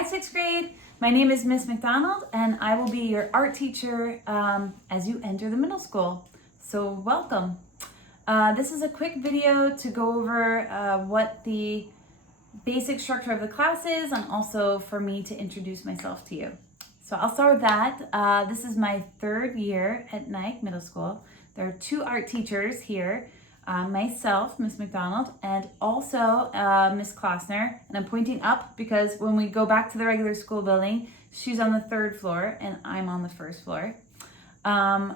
Hi, 6th grade. My name is Miss McDonald, and I will be your art teacher as you enter the middle school. So welcome. This is a quick video to go over what the basic structure of the class is, and also for me to introduce myself to you. So I'll start with that. This is my third year at Nyack Middle School. There are two art teachers here. Myself, Miss McDonald, and also Miss Klausner. And I'm pointing up because when we go back to the regular school building, she's on the third floor and I'm on the first floor. Before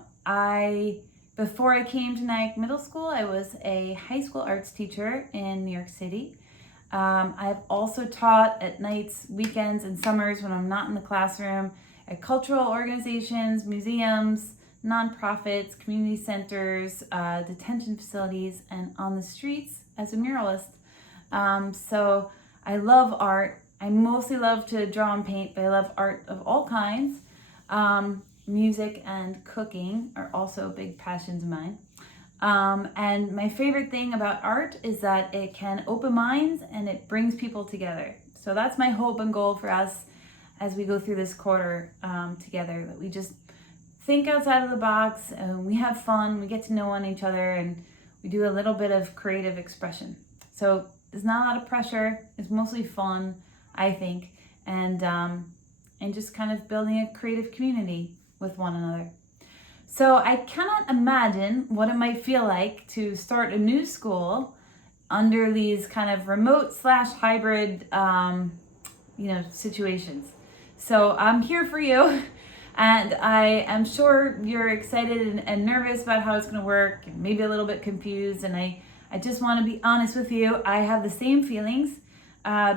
I came to Nyack Middle School, I was a high school arts teacher in New York City. I've also taught at nights, weekends, and summers when I'm not in the classroom at cultural organizations, museums, nonprofits, community centers, detention facilities, and on the streets as a muralist. So I love art. I mostly love to draw and paint, but I love art of all kinds. Music and cooking are also big passions of mine. And my favorite thing about art is that it can open minds and it brings people together. So that's my hope and goal for us as we go through this quarter together, that we just think outside of the box, and we have fun, we get to know each other, and we do a little bit of creative expression. So there's not a lot of pressure, it's mostly fun, I think, and just kind of building a creative community with one another. So I cannot imagine what it might feel like to start a new school under these kind of remote/hybrid situations. So I'm here for you. And I am sure you're excited and nervous about how it's going to work, and maybe a little bit confused. And I just want to be honest with you. I have the same feelings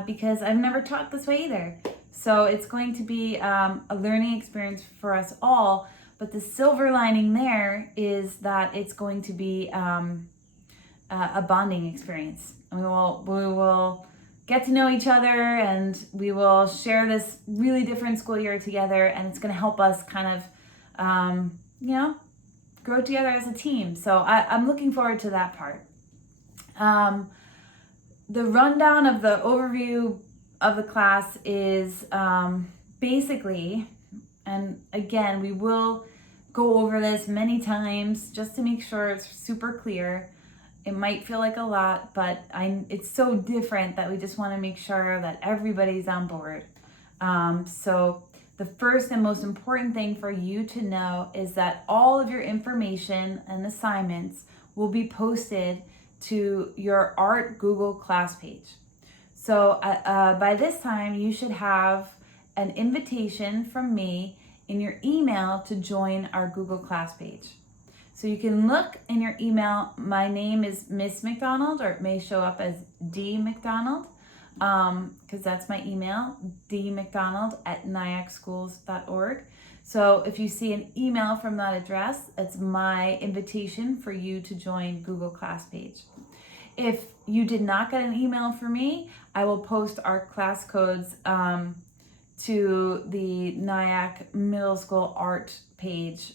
because I've never taught this way either. So it's going to be a learning experience for us all. But the silver lining there is that it's going to be a bonding experience. And we will get to know each other, and we will share this really different school year together, and it's going to help us kind of, grow together as a team. So I'm looking forward to that part. The rundown of the overview of the class is basically, and again, we will go over this many times just to make sure it's super clear. It might feel like a lot, but it's so different that we just want to make sure that everybody's on board. So the first and most important thing for you to know is that all of your information and assignments will be posted to your art Google class page. So by this time, you should have an invitation from me in your email to join our Google class page. So you can look in your email. My name is Miss McDonald, or it may show up as D McDonald, because that's my email, dmcdonald@nyackschools.org. So if you see an email from that address, it's my invitation for you to join Google class page. If you did not get an email from me, I will post our class codes to the Nyack Middle School art page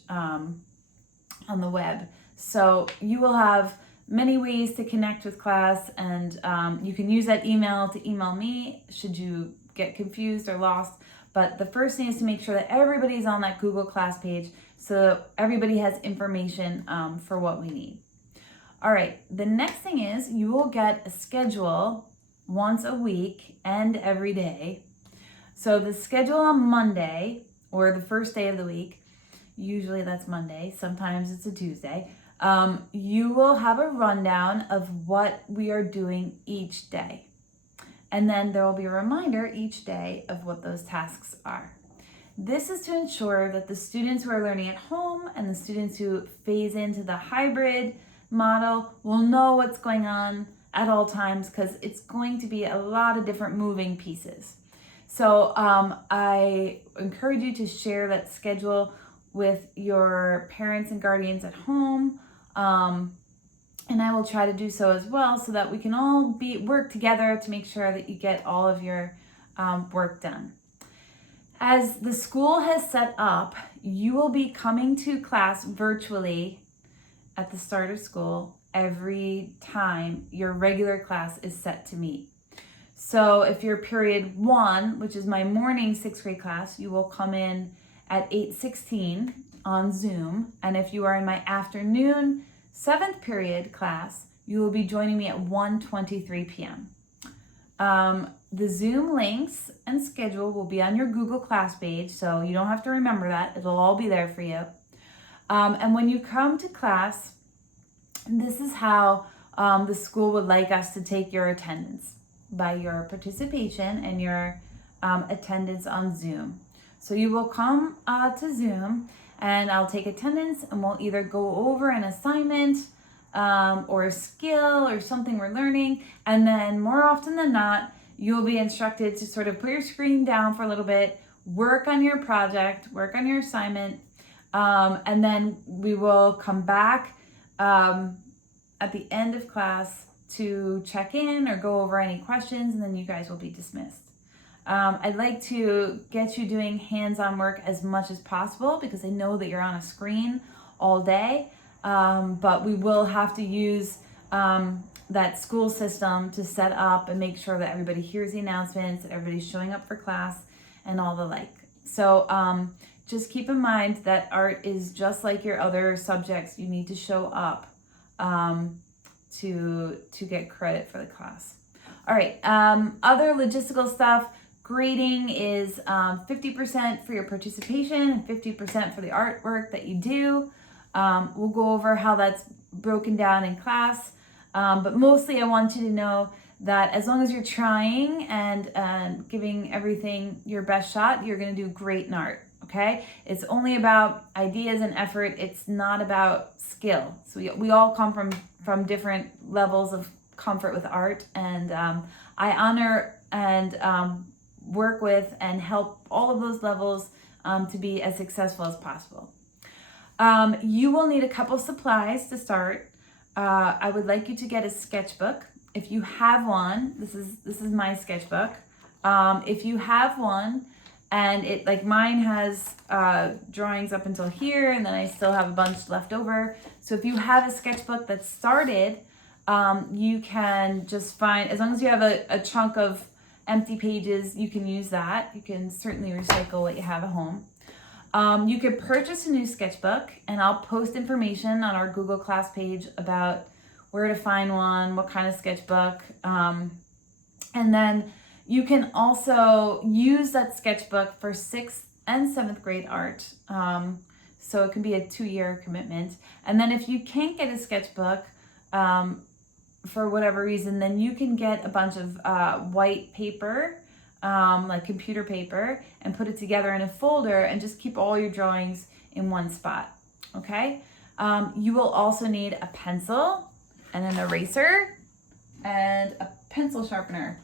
on the web. So you will have many ways to connect with class, and you can use that email to email me should you get confused or lost. But the first thing is to make sure that everybody's on that Google class page so everybody has information for what we need. All right, the next thing is you will get a schedule once a week and every day. So the schedule on Monday, or the first day of the week, usually that's Monday, sometimes it's a Tuesday, you will have a rundown of what we are doing each day. And then there will be a reminder each day of what those tasks are. This is to ensure that the students who are learning at home and the students who phase into the hybrid model will know what's going on at all times, because it's going to be a lot of different moving pieces. So I encourage you to share that schedule with your parents and guardians at home, and I will try to do so as well, so that we can all work together to make sure that you get all of your work done. As the school has set up, you will be coming to class virtually at the start of school every time your regular class is set to meet. So if you're period 1, which is my morning 6th grade class, you will come in at 8:16 on Zoom. And if you are in my afternoon 7th period class, you will be joining me at 1:23 p.m. The Zoom links and schedule will be on your Google Class page, so you don't have to remember that. It'll all be there for you. And when you come to class, this is how the school would like us to take your attendance, by your participation and your attendance on Zoom. So you will come to Zoom and I'll take attendance and we'll either go over an assignment or a skill or something we're learning. And then more often than not, you'll be instructed to sort of put your screen down for a little bit, work on your project, work on your assignment, and then we will come back at the end of class to check in or go over any questions, and then you guys will be dismissed. I'd like to get you doing hands-on work as much as possible because I know that you're on a screen all day, but we will have to use that school system to set up and make sure that everybody hears the announcements, that everybody's showing up for class and all the like. So just keep in mind that art is just like your other subjects. You need to show up to get credit for the class. All right, other logistical stuff. Grading is 50% for your participation and 50% for the artwork that you do. We'll go over how that's broken down in class. But mostly I want you to know that as long as you're trying and giving everything your best shot, you're going to do great in art, okay? It's only about ideas and effort. It's not about skill. So we all come from different levels of comfort with art, and I honor and work with and help all of those levels to be as successful as possible. You will need a couple supplies to start. I would like you to get a sketchbook. If you have one, this is my sketchbook. If you have one, and it, like mine has drawings up until here, and then I still have a bunch left over. So if you have a sketchbook that's started, you can just find, as long as you have a chunk of empty pages, you can use that. You can certainly recycle what you have at home. You could purchase a new sketchbook, and I'll post information on our Google Class page about where to find one, what kind of sketchbook. And then you can also use that sketchbook for 6th and 7th grade art. So it can be a 2-year commitment. And then if you can't get a sketchbook for whatever reason, then you can get a bunch of white paper, like computer paper, and put it together in a folder and just keep all your drawings in one spot, okay? You will also need a pencil and an eraser and a pencil sharpener.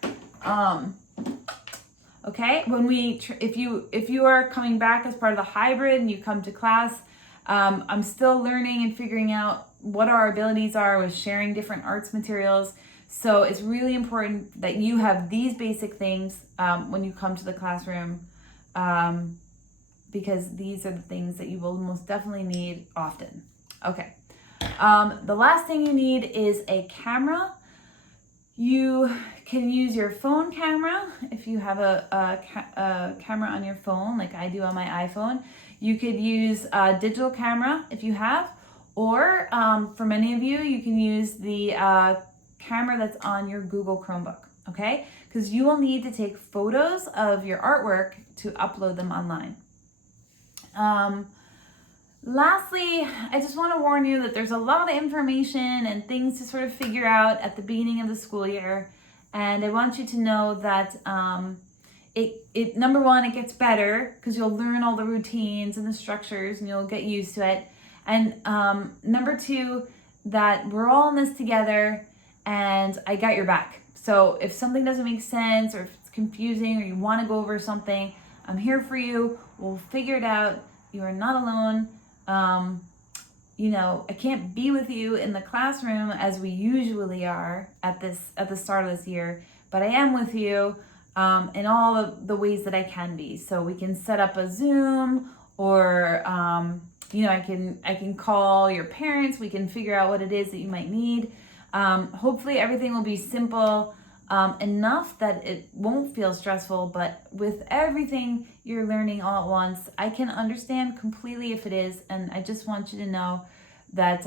Okay, if you are coming back as part of the hybrid and you come to class, I'm still learning and figuring out what our abilities are with sharing different arts materials. So it's really important that you have these basic things when you come to the classroom, because these are the things that you will most definitely need often. Okay, the last thing you need is a camera. You can use your phone camera if you have a camera on your phone, like I do on my iPhone. You could use a digital camera if you have, or for many of you, you can use the camera that's on your Google Chromebook, okay? Because you will need to take photos of your artwork to upload them online. Lastly, I just want to warn you that there's a lot of information and things to sort of figure out at the beginning of the school year. And I want you to know that number one, it gets better because you'll learn all the routines and the structures and you'll get used to it. And number two, that we're all in this together and I got your back. So if something doesn't make sense or if it's confusing or you want to go over something, I'm here for you. We'll figure it out. You are not alone. I can't be with you in the classroom as we usually are at the start of this year, but I am with you in all of the ways that I can be. So we can set up a Zoom, or I can call your parents. We can figure out what it is that you might need. Hopefully everything will be simple enough that it won't feel stressful, but with everything you're learning all at once, I can understand completely if it is. And I just want you to know that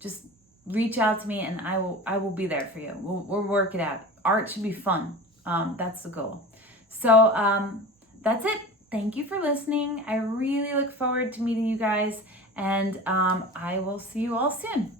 just reach out to me and I will be there for you. We'll work it out. Art should be fun. That's the goal. So that's it. Thank you for listening. I really look forward to meeting you guys, and I will see you all soon.